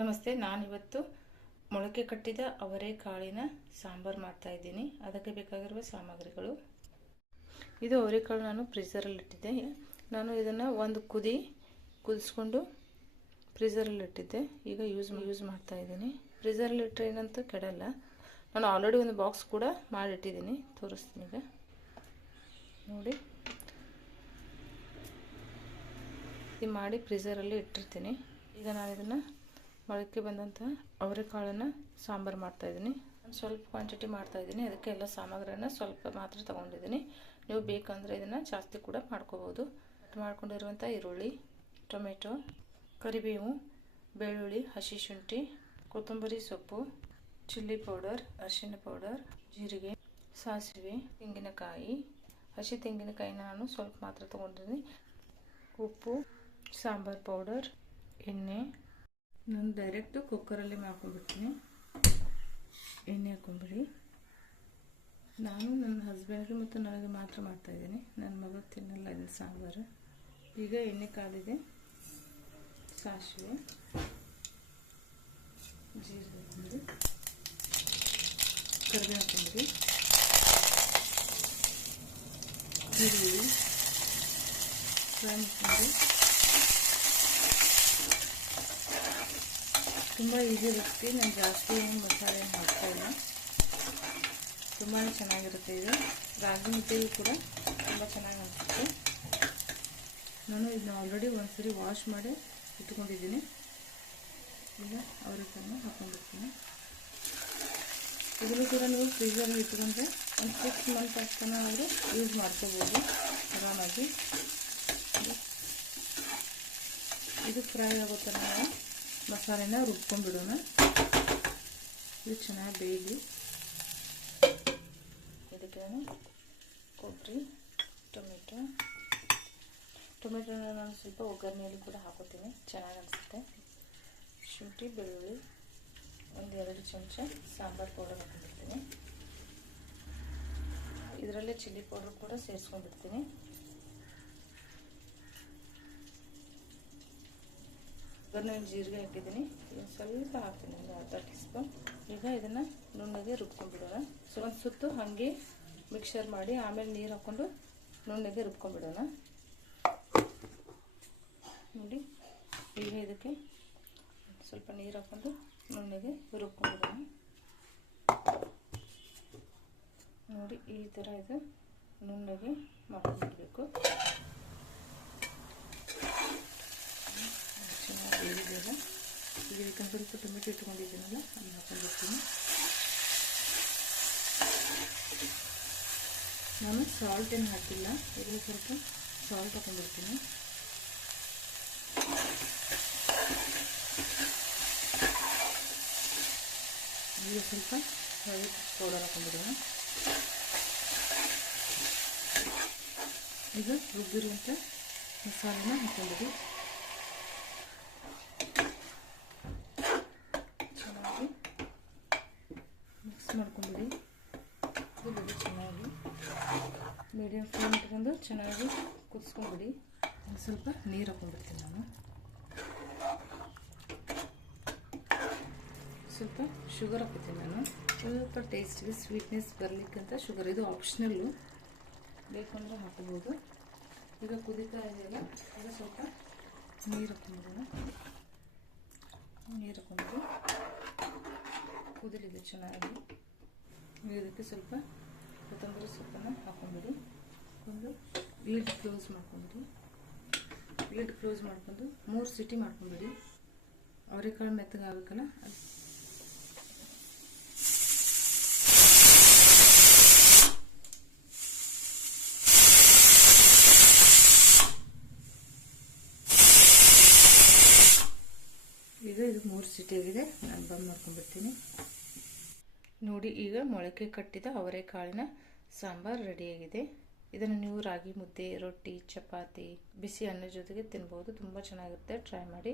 ನಮಸ್ತೆ. ನಾನಿವತ್ತು ಮೊಳಕೆ ಕಟ್ಟಿದ ಅವರೆಕಾಳಿನ ಸಾಂಬಾರು ಮಾಡ್ತಾ ಇದ್ದೀನಿ. ಅದಕ್ಕೆ ಬೇಕಾಗಿರುವ ಸಾಮಗ್ರಿಗಳು: ಇದು ಅವರೆಕಾಳು ನಾನು ಫ್ರೀಝರಲ್ಲಿ ಇಟ್ಟಿದ್ದೆ. ನಾನು ಇದನ್ನು ಒಂದು ಕುದಿಸ್ಕೊಂಡು ಫ್ರೀಝರಲ್ಲಿ ಇಟ್ಟಿದ್ದೆ. ಈಗ ಯೂಸ್ ಮಾಡ್ತಾ ಇದ್ದೀನಿ. ಫ್ರೀಝರಲ್ಲಿ ಇಟ್ಟರೆ ಏನಂತ ಕೆಡಲ್ಲ. ನಾನು ಆಲ್ರೆಡಿ ಒಂದು ಬಾಕ್ಸ್ ಕೂಡ ಮಾಡಿಟ್ಟಿದ್ದೀನಿ, ತೋರಿಸ್ತೀನಿ. ಈಗ ನೋಡಿ, ಇದು ಮಾಡಿ ಫ್ರೀಝರಲ್ಲಿ ಇಟ್ಟಿರ್ತೀನಿ. ಈಗ ನಾನು ಇದನ್ನು ಮೊಳಕೆ ಬಂದಂಥ ಅವರೆಕಾಳನ್ನು ಸಾಂಬಾರು ಮಾಡ್ತಾಯಿದ್ದೀನಿ. ನಾನು ಸ್ವಲ್ಪ ಕ್ವಾಂಟಿಟಿ ಮಾಡ್ತಾಯಿದ್ದೀನಿ. ಅದಕ್ಕೆ ಎಲ್ಲ ಸಾಮಗ್ರಿಯನ್ನು ಸ್ವಲ್ಪ ಮಾತ್ರ ತೊಗೊಂಡಿದ್ದೀನಿ. ನೀವು ಬೇಕಂದರೆ ಇದನ್ನು ಜಾಸ್ತಿ ಕೂಡ ಮಾಡ್ಕೋಬೋದು. ಕಟ್ ಮಾಡ್ಕೊಂಡಿರುವಂಥ ಈರುಳ್ಳಿ, ಟೊಮೆಟೊ, ಕರಿಬೇವು, ಬೆಳ್ಳುಳ್ಳಿ, ಹಸಿ ಶುಂಠಿ, ಕೊತ್ತಂಬರಿ ಸೊಪ್ಪು, ಚಿಲ್ಲಿ ಪೌಡರ್, ಅರಿಶಿಣ ಪೌಡರ್, ಜೀರಿಗೆ, ಸಾಸಿವೆ, ತೆಂಗಿನಕಾಯಿ. ಹಸಿ ತೆಂಗಿನಕಾಯಿನ ನಾನು ಸ್ವಲ್ಪ ಮಾತ್ರ ತೊಗೊಂಡಿದ್ದೀನಿ. ಉಪ್ಪು, ಸಾಂಬಾರು ಪೌಡರ್, ಎಣ್ಣೆ. ನಾನು ಡೈರೆಕ್ಟು ಕುಕ್ಕರಲ್ಲಿ ಮಾಡ್ಕೊಂಡ್ಬಿಡ್ತೀನಿ. ಎಣ್ಣೆ ಹಾಕೊಂಡ್ಬಿಡಿ. ನಾನು ನನ್ನ ಹಸ್ಬೆಂಡ್ಗೆ ಮತ್ತು ನನಗೆ ಮಾತ್ರ ಮಾಡ್ತಾಯಿದ್ದೀನಿ. ನನ್ನ ಮಗ ತಿನ್ನಲ್ಲ ಇದನ್ನು ಸಾಂಬಾರು. ಈಗ ಎಣ್ಣೆ ಕಾದಿದೆ. ಸಾಸಿವೆ, ಜೀರಿಗೆ ಹಾಕೊಂಡ್ಬಿಡಿ, ಕರಿಬೇವು ಹಾಕೊಂಡ್ಬಿಡಿ, ಈರುಳ್ಳಿ ಫ್ರೈ ಮಾಡ್ಕೊಂಡ್ಬಿಡಿ. ತುಂಬ ಈಸಿ ರೆಸಿಪಿ. ನಾನು ಜಾಸ್ತಿ ಏನು ಮಸಾಲೆ ಏನು ಹಾಕ್ತಾಯಿಲ್ಲ. ತುಂಬಾ ಚೆನ್ನಾಗಿರುತ್ತೆ. ಇದು ರಾಗಿ ಮುದ್ದೆಗೂ ಕೂಡ ತುಂಬ ಚೆನ್ನಾಗಿ ಅನಿಸುತ್ತೆ. ನಾನು ಇದನ್ನ ಆಲ್ರೆಡಿ ಒಂದ್ಸರಿ ವಾಶ್ ಮಾಡಿ ಇಟ್ಕೊಂಡಿದ್ದೀನಿ. ಈಗ ಅವರೆಕಾಳನ್ನ ಹಾಕ್ಕೊಂಡಿರ್ತೀನಿ. ಇದನ್ನು ಕೂಡ ನೀವು ಫ್ರೀಝರಲ್ಲಿ ಇಟ್ಕೊಂಡ್ರೆ ಒಂದು 6 ಮಂತ್ಸ್ ತನಕ ಅವರು ಯೂಸ್ ಮಾಡ್ಕೋಬೋದು ಆರಾಮಾಗಿ. ಇದು ಫ್ರೈ ಆಗೋ ಥರ ನಾವು ಮಸಾಲೆನ ರುಬ್ಕೊಂಡ್ಬಿಡೋಣ. ಇದು ಚೆನ್ನಾಗಿ ಬೇಯಲಿ. ಇದಕ್ಕೆ ನಾನು ಕೊಬ್ಬರಿ, ಟೊಮೆಟೊನ ನಾನು ಸ್ವಲ್ಪ ಒಗ್ಗರಣೆಯಲ್ಲಿ ಕೂಡ ಹಾಕೋತೀನಿ, ಚೆನ್ನಾಗಿ ಅನಿಸುತ್ತೆ. ಶುಂಠಿ, ಬೆಳ್ಳುಳ್ಳಿ, 1-2 ಚಮಚ ಸಾಂಬಾರು ಪೌಡರ್ ಹಾಕೊಂಡಿರ್ತೀನಿ. ಇದರಲ್ಲೇ ಚಿಲ್ಲಿ ಪೌಡರ್ ಕೂಡ ಸೇರಿಸ್ಕೊಂಡ್ಬಿಡ್ತೀನಿ. ಒಗ್ಗರಣೆಯಲ್ಲಿ ಜೀರಿಗೆ ಹಾಕಿದ್ದೀನಿ. ಈಗ ಸ್ವಲ್ಪ ಹಾಕ್ತೀನಿ, ಒಂದು ಅರ್ಧ ಟೀ ಸ್ಪೂನ್. ಈಗ ಇದನ್ನು ನುಣ್ಣಗೆ ರುಬ್ಕೊಂಡ್ಬಿಡೋಣ. ಸೊ ಒಂದು ಸುತ್ತು ಹಾಗೆ ಮಿಕ್ಸರ್ ಮಾಡಿ ಆಮೇಲೆ ನೀರು ಹಾಕ್ಕೊಂಡು ನುಣ್ಣಗೆ ರುಬ್ಕೊಂಡ್ಬಿಡೋಣ. ನೋಡಿ, ಈಗ ಇದಕ್ಕೆ ಸ್ವಲ್ಪ ನೀರು ಹಾಕ್ಕೊಂಡು ನುಣ್ಣಗೆ ರುಬ್ಕೊಂಡ್ಬಿಡೋಣ. ನೋಡಿ, ಈ ಥರ ಇದು ನುಣ್ಣಗೆ ಮಾಡ್ಕೊಂಡ್ಬಿಡ್ಬೇಕು. ಚೆನ್ನಾಗಿ ಬೇಯಿದೆಯಲ್ಲ. ಈಗ ಇದಕ್ಕೆ ಸ್ವಲ್ಪ ಟೊಮೆಟೊ ಇಟ್ಕೊಂಡಿದ್ದೀನಲ್ಲ, ಅದನ್ನು ಹಾಕೊಂಡಿರ್ತೀನಿ. ನಾನು ಸಾಲ್ಟ್ ಏನು ಹಾಕಿಲ್ಲ. ಇದನ್ನು ಸ್ವಲ್ಪ ಸಾಲ್ಟ್ ಹಾಕೊಂಡಿರ್ತೀನಿ. ಈಗ ಸ್ವಲ್ಪ ವೈಟ್ ಪೌಡರ್ ಹಾಕೊಂಡಿರೋಣ. ಈಗ ರುಬ್ಬಿರುವಂಥ ಮಸಾಲೆನ ಹಾಕೊಂಡಿದ್ದೀವಿ. ಚೆನ್ನಾಗಿ ಮಿಕ್ಸ್ ಮಾಡ್ಕೊಂಡ್ಬಿಡಿ. ಕುದಿಬಿಡಿ ಚೆನ್ನಾಗಿ. ಮೀಡಿಯಮ್ ಫ್ಲೇಮ್ ಇಟ್ಕೊಂಡು ಚೆನ್ನಾಗಿ ಕುದಿಸ್ಕೊಂಡ್ಬಿಡಿ. ಸ್ವಲ್ಪ ನೀರು ಹಾಕೊಂಡ್ಬಿಡ್ತೀನಿ ನಾನು. ಸ್ವಲ್ಪ ಶುಗರ್ ಹಾಕ್ತೀನಿ ನಾನು. ಸ್ವಲ್ಪ ಟೇಸ್ಟಿಗೆ ಸ್ವೀಟ್ನೆಸ್ ಬರಲಿಕ್ಕಂತ ಶುಗರ್. ಇದು ಆಪ್ಷನಲ್ಲು, ಬೇಕಂದ್ರೆ ಹಾಕೋಬೋದು. ಈಗ ಕುದೀತಾ ಇದೆಯಲ್ಲ, ಈಗ ಸ್ವಲ್ಪ ನೀರು ಹಾಕೊಂಡ್ಬಿಡೋಣ. ನೀರು ಹಾಕೊಂಡ್ಬಿಟ್ಟು ಕುದಿಲಿದೆ ಚೆನ್ನಾಗಿ. ಇದಕ್ಕೆ ಸ್ವಲ್ಪ ಕೊತ್ತಂಬರಿ ಸೊಪ್ಪನ್ನು ಹಾಕೊಂಡ್ಬಿಡಿ. ಒಂದು ಲಿಡ್ ಕ್ಲೋಸ್ ಮಾಡ್ಕೊಂಡ್ಬಿಡಿ. ಲಿಡ್ ಕ್ಲೋಸ್ ಮಾಡ್ಕೊಂಡು 3 ಸಿಟಿ ಮಾಡ್ಕೊಂಡ್ಬಿಡಿ. ಅವರೆಕಾಳು ಮೆತ್ತಗಾಗಬೇಕಲ್ಲ, ಈಗ ಇದು 3 ಸಿಟಿ ಆಗಿದೆ. ನಾನು ಬಂದ್ ಮಾಡ್ಕೊಂಡ್ಬಿಡ್ತೀನಿ. ನೋಡಿ, ಈಗ ಮೊಳಕೆ ಕಟ್ಟಿದ ಅವರೆಕಾಳಿನ ಸಾಂಬಾರು ರೆಡಿಯಾಗಿದೆ. ಇದನ್ನು ನೀವು ರಾಗಿ ಮುದ್ದೆ, ರೊಟ್ಟಿ, ಚಪಾತಿ, ಬಿಸಿ ಅನ್ನ ಜೊತೆಗೆ ತಿನ್ಬೋದು. ತುಂಬ ಚೆನ್ನಾಗಿರುತ್ತೆ. ಟ್ರೈ ಮಾಡಿ.